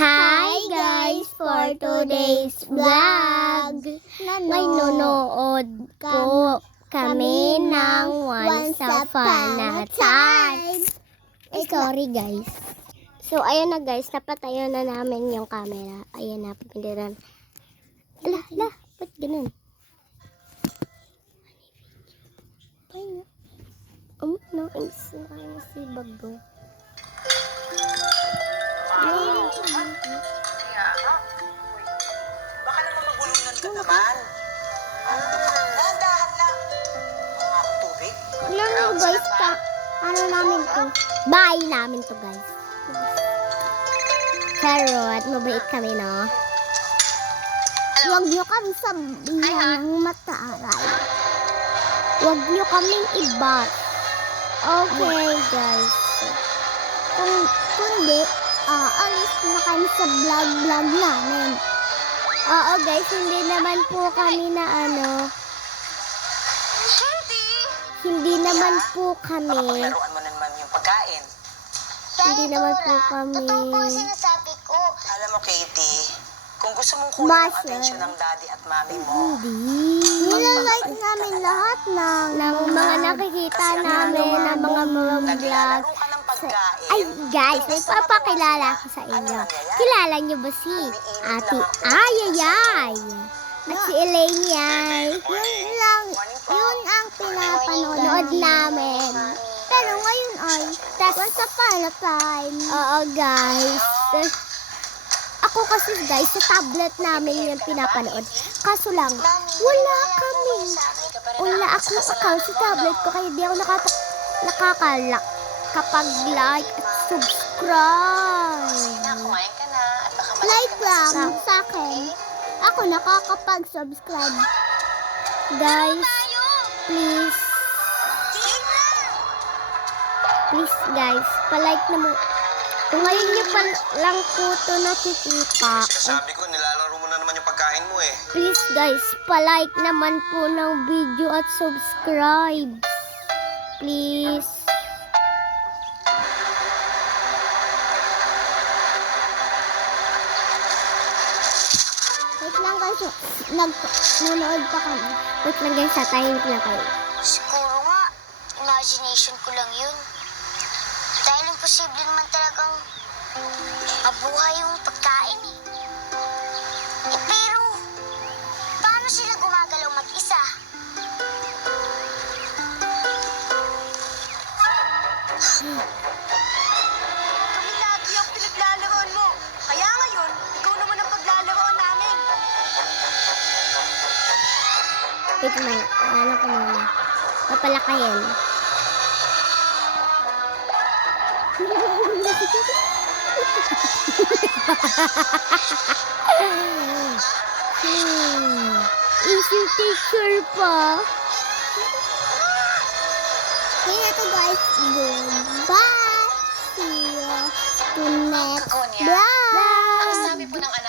Hi guys! For today's vlog, may nanonood po kami ng Once Upon a Time. Sorry guys. So ayan na guys, napatayo na namin yung camera. Ayan na, pindiran. Ala, ba't ganun? Ayan na. Imbis na si Bago. Baka naman magulunan ka naman. Dahan-dahan lang. Mga akong tubig. Alam mo guys, ano namin to? Bahay namin to guys. Charot, mabait kami no? Huwag nyo kami sabihan ng mataaray. Huwag nyo kaming ibat. Okay guys. Kundi, alis na kami sa vlog namin. Oo guys, hindi naman po kami na hindi naman po kami. Paglaruan mo naman yung pagkain. Hindi naman po kami. Totoo po ang sinasabi ko. Alam mo, Katie, kung gusto mong kunin ang atensyon ng daddy at mami mo, Nilalike namin lahat ng mga nakikita namin ng mga vlog. naglalaro ka ng pagkain. Ay guys, may papakilala ko sa inyo. Kilala niyo ba si Ate Ayayay? At si Elaine Yay? Yun ang pinapanood namin. Pero ngayon ay, Once Upon a Time. Oo guys. Ako kasi guys, sa tablet namin yung pinapanood. Kaso lang, wala akong account sa tablet ko kaya di ako nakakalak kapag like at subscribe. Kumain ka na at baka Like lang sa akin. Ako nakakapag-subscribe. Guys, please guys, palike na mo. Kung ngayon nyo pa lang po ito nakikita. Sinasabi ko, nilalaro mo na naman yung pagkain mo eh. Please guys, palike naman po ng video at subscribe. Please. Wait lang guys, nanonood pa kami. Wait lang guys, tatahimik lang kayo. Siguro nga, imagination ko lang yun. Dahil imposible naman talagang mabuhay yung pagkain eh. Pero, paano sila gumagalaw mag-isa? Kami lagi ang pinaglalaroan mo. Kaya ngayon, ikaw naman ang paglalaroan namin. Wait lang, ano ko muna. Papalakayin. Easy teacher pa. Kaya ito guys, goodbye. See you to next vlog. Sabi po ng anak